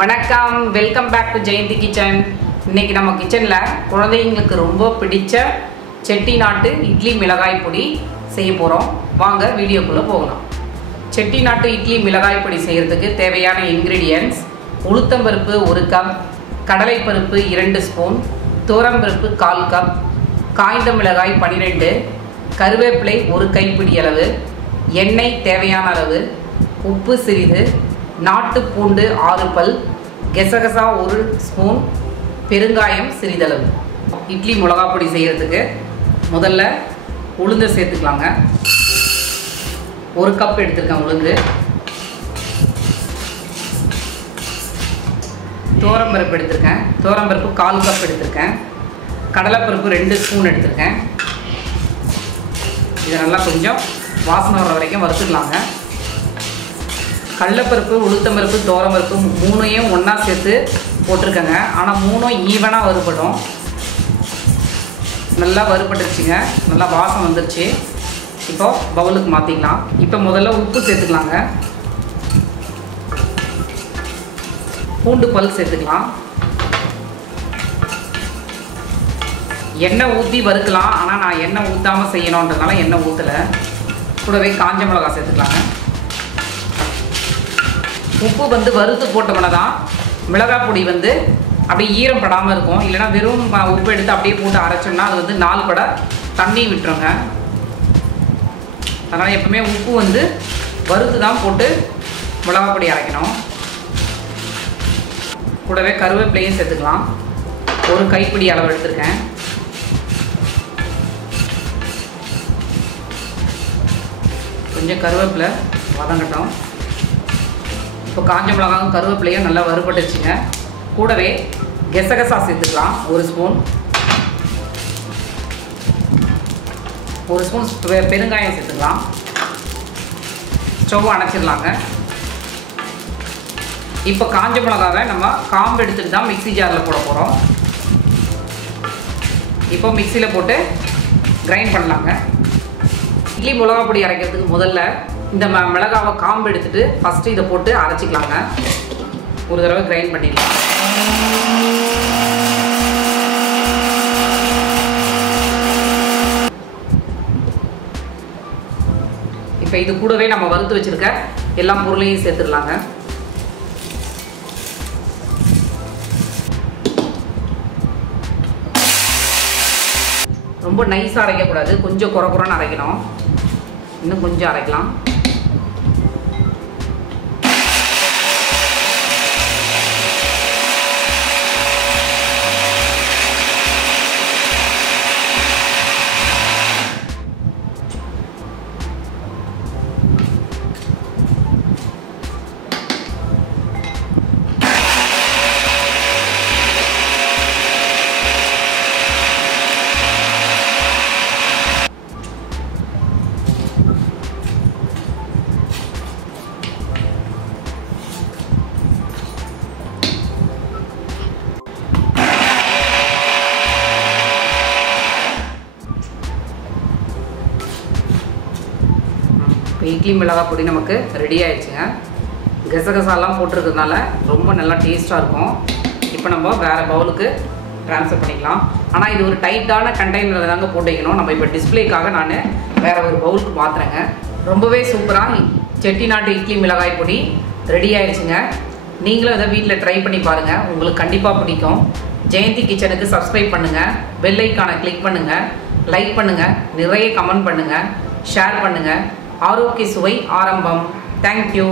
வணக்கம், welcome back to Jayanthi kitchen. இன்னைக்கு நம்ம கிச்சனில் குழந்தைங்களுக்கு ரொம்ப பிடிச்ச செட்டிநாட்டு இட்லி மிளகாய் பொடி செய்ய போகிறோம். வாங்க வீடியோக்குள்ளே போகலாம். செட்டிநாட்டு இட்லி மிளகாய் பொடி செய்கிறதுக்கு தேவையான இன்க்ரீடியன்ட்ஸ்: உளுத்தம்பருப்பு 1 கப், கடலைப்பருப்பு 2 ஸ்பூன், துவரம்பருப்பு 1/4 கப், காய்ந்த மிளகாய் 12, கருவேப்பிலை 1 கைப்பிடி அளவு, எண்ணெய் தேவையான அளவு, உப்பு சிறிது, நாட்டு பூண்டு 6 பல், கெசகசா 1 ஸ்பூன், பெருங்காயம் சிறிதளவு. இட்லி மிளகா பொடி செய்கிறதுக்கு முதல்ல உளுந்து சேர்த்துக்கலாங்க. 1 கப் எடுத்துருக்கேன் உளுந்து. துவரம்பருப்பு எடுத்திருக்கேன். துவரம்பருப்பு 1/4 கப் எடுத்திருக்கேன். கடலைப்பருப்பு 2 ஸ்பூன் எடுத்திருக்கேன். இதை நல்லா கொஞ்சம் வாசனை வர வரைக்கும் வறுத்துக்கலாங்க. கடலைப்பருப்பு, உளுத்தம்பருப்பு, துவரம்பருப்பு 3ஐயும் ஒன்றா சேர்த்து போட்டிருக்கேங்க. ஆனால் 3ம் ஈவனாக வறுபடும். நல்லா வறுபட்டுருச்சுங்க. நல்லா வாசம் வந்துருச்சு. இப்போ பவுலுக்கு மாற்றிக்கலாம். இப்போ முதல்ல உப்பு சேர்த்துக்கலாங்க. பூண்டு பல் சேர்த்துக்கலாம். எண்ணெய் ஊற்றி வறுக்கலாம். ஆனால் நான் எண்ணெய் ஊற்றாமல் செய்யணுன்றதுனால எண்ணெய் ஊற்றலை. கூடவே காஞ்ச மிளகா சேர்த்துக்கலாங்க. உப்பு வறுத்து போட்டோம்னா தான் மிளகாய் பொடி அப்படியே ஈரம் படாமல் இருக்கும். இல்லைனா வெறும் உப்பு எடுத்து அப்படியே போட்டு அரைச்சோம்னா அது 4 பட தண்ணி விட்டுருங்க. அதனால் எப்பவுமே உப்பு வறுத்து தான் போட்டு மிளகாய் பொடி அரைக்கணும். கூடவே கருவேப்பிலையும் சேர்த்துக்கலாம். 1 கைப்பிடி அளவு எடுத்துருக்கேன். கொஞ்சம் கருவேப்பிலை வதங்கட்டும். இப்போ காஞ்ச மிளகாயும் கருவேப்பிலையும் நல்லா வறுபட்டுச்சுங்க. கூடவே கெசகசா சேர்த்துக்கலாம். 1 ஸ்பூன். 1 ஸ்பூன் பெருங்காயம் சேர்த்துக்கலாம். ஸ்டவ் அணைச்சிடலாங்க. இப்போ காஞ்ச மிளகாவை நம்ம காம்பு எடுத்துகிட்டு தான் மிக்ஸி ஜாரில் போட போகிறோம். இப்போ மிக்சியில் போட்டு கிரைண்ட் பண்ணலாங்க. இட்லி மிளகா பொடி அரைக்கிறதுக்கு முதல்ல இந்த மிளகாவை காம்பு எடுத்துகிட்டு ஃபஸ்ட்டு இதை போட்டு அரைச்சிக்கலாங்க. ஒரு தடவை கிரைண்ட் பண்ணிடலாம். இப்போ இது கூடவே நம்ம வறுத்து வச்சுருக்க எல்லா பொருளையும் சேர்த்துடலாங்க. ரொம்ப நைஸாக அரைக்கக்கூடாது. கொஞ்சம் குறைன்னு அரைக்கணும். இன்னும் கொஞ்சம் அரைக்கலாம். இப்போ இட்லி மிளகாய் பொடி நமக்கு ரெடி ஆகிடுச்சுங்க. கசகசாலாம் போட்டிருக்கிறதுனால ரொம்ப நல்லா டேஸ்ட்டாக இருக்கும். இப்போ நம்ம வேறு பவுலுக்கு ட்ரான்ஸ்ஃபர் பண்ணிக்கலாம். ஆனால் இது ஒரு டைட்டான கண்டெய்னரில் தாங்க போட்டு வைக்கணும். நம்ம இப்போ டிஸ்பிளேக்காக நான் வேறு ஒரு பவுலுக்கு மாற்றுறேங்க. ரொம்பவே சூப்பராக செட்டிநாட்டு இட்லி மிளகாய் பொடி ரெடி ஆகிடுச்சுங்க. நீங்களும் இதை வீட்டில் ட்ரை பண்ணி பாருங்கள். உங்களுக்கு கண்டிப்பாக பிடிக்கும். ஜெயந்தி கிச்சனுக்கு சப்ஸ்கிரைப் பண்ணுங்கள். பெல் ஐக்கானை கிளிக் பண்ணுங்கள். லைக் பண்ணுங்கள். நிறைய கமெண்ட் பண்ணுங்கள். ஷேர் பண்ணுங்கள். ஆரோக்கிய சுவை ஆரம்பம். தேங்க்யூ.